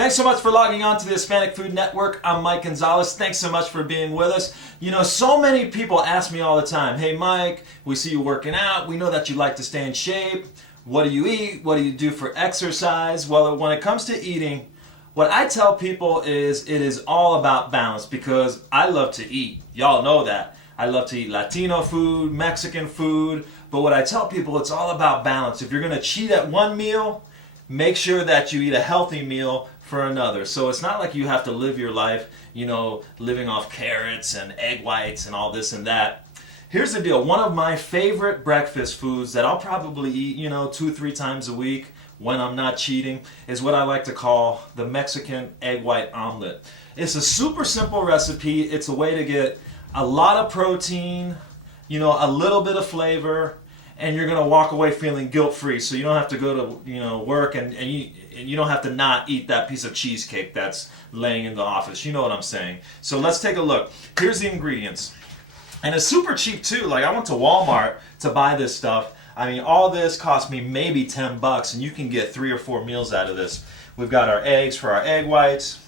Thanks so much for logging on to the Hispanic Food Network. I'm Mike Gonzalez. Thanks so much for being with us. You know, so many people ask me all the time, hey Mike, we see you working out. We know that you like to stay in shape. What do you eat? What do you do for exercise? Well, when it comes to eating, what I tell people is it is all about balance because I love to eat. Y'all know that. I love to eat Latino food, Mexican food, but what I tell people, it's all about balance. If you're going to cheat at one meal, make sure that you eat a healthy meal for another. So it's not like you have to live your life, you know, living off carrots and egg whites and all this and that. Here's the deal. One of my favorite breakfast foods that I'll probably eat, you know, 2-3 times a week when I'm not cheating is what I like to call the Mexican egg white omelet. It's a super simple recipe. It's a way to get a lot of protein, you know, a little bit of flavor, and you're going to walk away feeling guilt-free. So you don't have to go to, you know, work and you don't have to not eat that piece of cheesecake that's laying in the office. You know what I'm saying? So let's take a look. Here's the ingredients. And it's super cheap too. Like I went to Walmart to buy this stuff. I mean, all this cost me maybe $10 and you can get 3 or 4 meals out of this. We've got our eggs for our egg whites.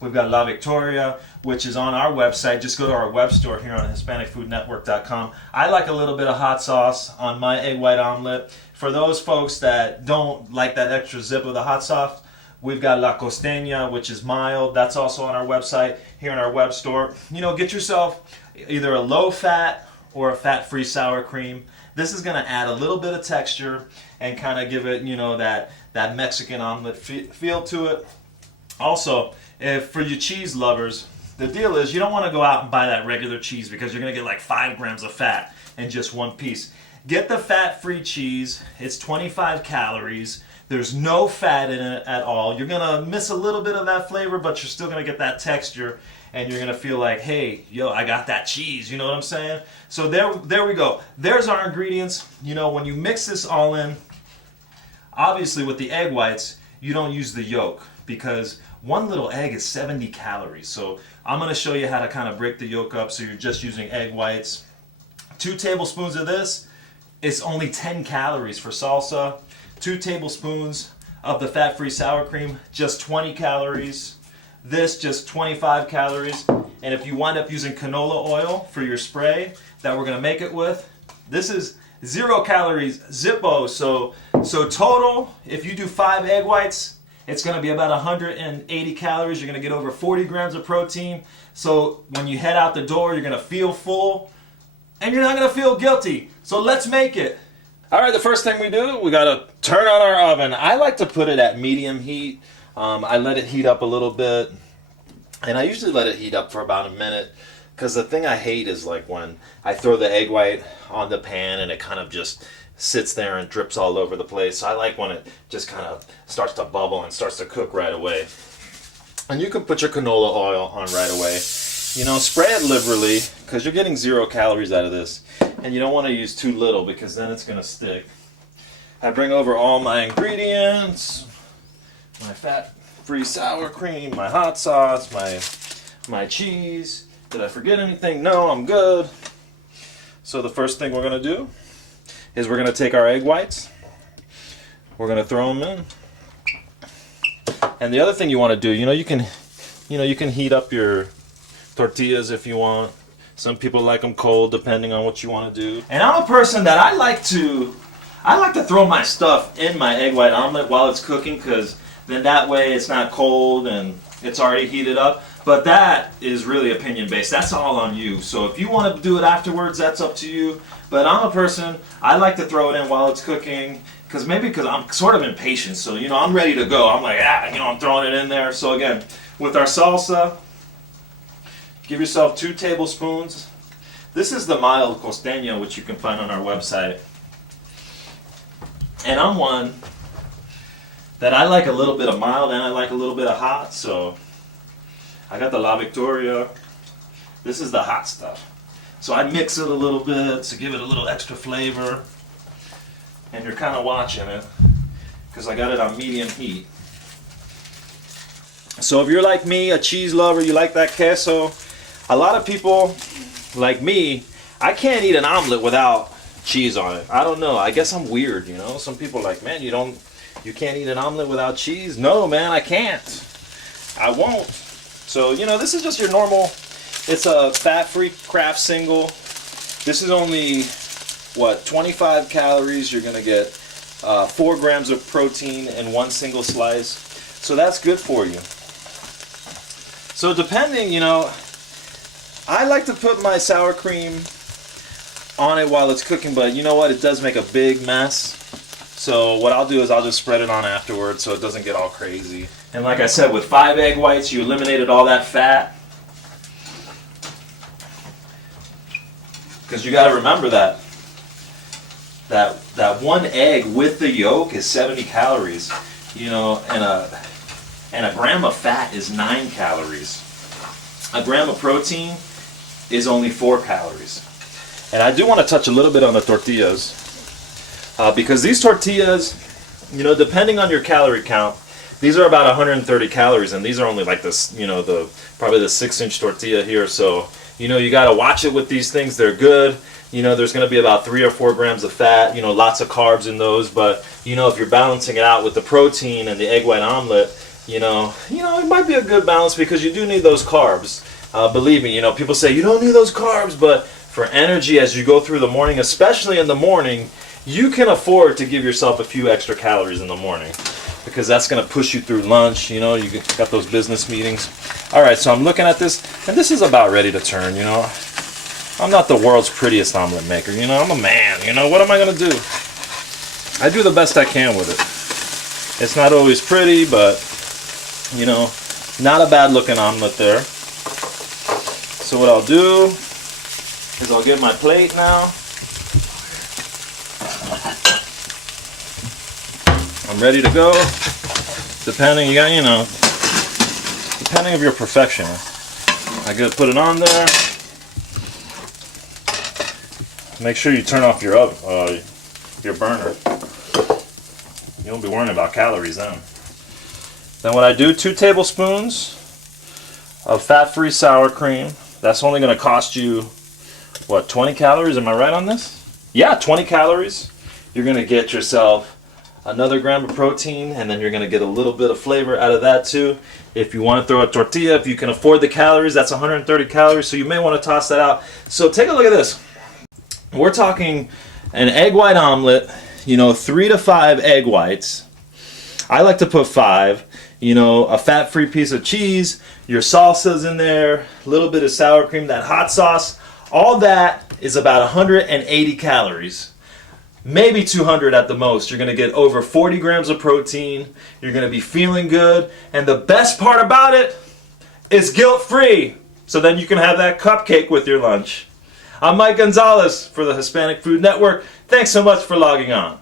We've got La Victoria, which is on our website. Just go to our web store here on HispanicFoodNetwork.com. I like a little bit of hot sauce on my egg white omelet. For those folks that don't like that extra zip of the hot sauce, we've got La Costeña, which is mild. That's also on our website here in our web store. You know, get yourself either a low-fat or a fat-free sour cream. This is going to add a little bit of texture and kind of give it, you know, that Mexican omelet feel to it. Also, if for you cheese lovers, the deal is you don't want to go out and buy that regular cheese because you're going to get like 5 grams of fat in just one piece. Get the fat-free cheese. It's 25 calories. There's no fat in it at all. You're going to miss a little bit of that flavor, but you're still going to get that texture, and you're going to feel like, hey, yo, I got that cheese. You know what I'm saying? So there we go. There's our ingredients. You know, when you mix this all in, obviously with the egg whites, you don't use the yolk because one little egg is 70 calories. So I'm going to show you how to kind of break the yolk up so you're just using egg whites. 2 tablespoons of this, it's only 10 calories for salsa. 2 tablespoons of the fat-free sour cream, just 20 calories. This, just 25 calories. And if you wind up using canola oil for your spray that we're going to make it with, this is 0 calories, Zippo. So total, if you do 5 egg whites, it's going to be about 180 calories. You're going to get over 40 grams of protein. So when you head out the door, you're going to feel full and you're not going to feel guilty. So let's make it. All right, the first thing we do, we got to turn on our oven. I like to put it at medium heat. I let it heat up a little bit. And I usually let it heat up for about a minute because the thing I hate is like when I throw the egg white on the pan and it kind of just sits there and drips all over the place. So I like when it just kind of starts to bubble and starts to cook right away. And you can put your canola oil on right away. You know, spray it liberally because you're getting 0 calories out of this. And you don't want to use too little because then it's going to stick. I bring over all my ingredients, my fat-free sour cream, my hot sauce, my cheese. Did I forget anything? No, I'm good. So the first thing we're going to do is we're going to take our egg whites. We're going to throw them in. And the other thing you want to do, you can heat up your tortillas if you want. Some people like them cold depending on what you want to do. And I'm a person that I like to throw my stuff in my egg white omelet while it's cooking because then that way it's not cold and it's already heated up. But that is really opinion based. That's all on you. So if you want to do it afterwards, that's up to you. But I'm a person, I like to throw it in while it's cooking because I'm sort of impatient. So, you know, I'm ready to go. I'm like, I'm throwing it in there. So again, with our salsa, give yourself 2 tablespoons. This is the mild costeña, which you can find on our website. And I'm one that I like a little bit of mild and I like a little bit of hot. So I got the La Victoria. This is the hot stuff. So I mix it a little bit to give it a little extra flavor. And you're kind of watching it because I got it on medium heat. So if you're like me, a cheese lover, you like that queso, a lot of people like me, I can't eat an omelet without cheese on it. I don't know. I guess I'm weird, you know. Some people are like, man, you can't eat an omelet without cheese. No, man, I can't. I won't. So, you know, this is just your normal, it's a fat-free Kraft single. This is only, what, 25 calories. You're going to get 4 grams of protein in one single slice. So that's good for you. So depending, you know, I like to put my sour cream on it while it's cooking, but you know what? It does make a big mess. So what I'll do is I'll just spread it on afterwards so it doesn't get all crazy. And like I said, with 5 egg whites, you eliminated all that fat. Because you got to remember that one egg with the yolk is 70 calories, you know, and a gram of fat is 9 calories. A gram of protein is only 4 calories. And I do want to touch a little bit on the tortillas, because these tortillas, you know, depending on your calorie count, these are about 130 calories, and these are only like this, you know, probably the 6-inch tortilla here. So, you know, you got to watch it with these things. They're good. You know, there's going to be about 3 or 4 grams of fat, you know, lots of carbs in those. But, you know, if you're balancing it out with the protein and the egg white omelet, you know, it might be a good balance because you do need those carbs. Believe me, you know, people say you don't need those carbs, but for energy as you go through the morning, especially in the morning, you can afford to give yourself a few extra calories in the morning because that's going to push you through lunch. You know, you got those business meetings. All right, so I'm looking at this, and this is about ready to turn, you know. I'm not the world's prettiest omelet maker, you know. I'm a man, you know. What am I going to do? I do the best I can with it. It's not always pretty, but, you know, not a bad looking omelet there. So what I'll do is I'll get my plate now. I'm ready to go. Depending, depending of your perfection. I gotta put it on there. Make sure you turn off your oven, your burner. You won't be worrying about calories then. Then what I do, 2 tablespoons of fat-free sour cream. That's only going to cost you, what, 20 calories? Am I right on this? Yeah, 20 calories. You're going to get yourself another gram of protein, and then you're going to get a little bit of flavor out of that too. If you want to throw a tortilla, if you can afford the calories, that's 130 calories, so you may want to toss that out. So take a look at this. We're talking an egg white omelet, you know, 3 to 5 egg whites. I like to put 5. You know, a fat-free piece of cheese, your salsa's in there, a little bit of sour cream, that hot sauce. All that is about 180 calories. Maybe 200 at the most. You're going to get over 40 grams of protein. You're going to be feeling good. And the best part about it is guilt-free. So then you can have that cupcake with your lunch. I'm Mike Gonzalez for the Hispanic Food Network. Thanks so much for logging on.